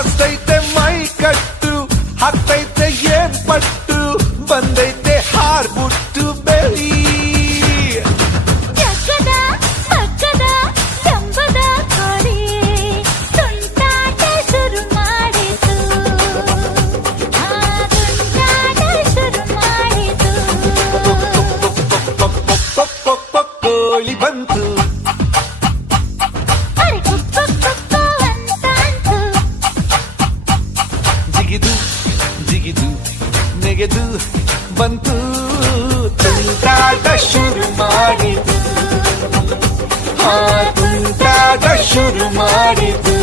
ಮಸ್ತೈತೆ ಮೈ ಕಟ್ಟು ಹತ್ತೈತೆ ಏನ್ ಪಟ್ಟು ಬಂದೈತೆ ಹಾರ್ಬಿಟ್ಟು ಬೆಳಿ ಜಗ್ಗದ ಪಕ್ಕದ ಜಂಬದ ಕೋಳಿ ತುಂಟಾಟ ಶುರು ಮಾಡಿತು ತುಂಟಾಟ ಶುರು ಮಾಡಿತು ಕೋಳಿ ಬಂತು ಅರೆ ಕುಕ್ಕು ಕುಕ್ಕು ಅಂತಾಂತು ಜಿಗಿದು ಜಿಗಿದು ನೆಗೆದು ಬಂತು ತುಂಟಾಟ ಶುರು ಮಾಡಿತು ತುಂಟಾಟ ಶುರು ಮಾಡಿತು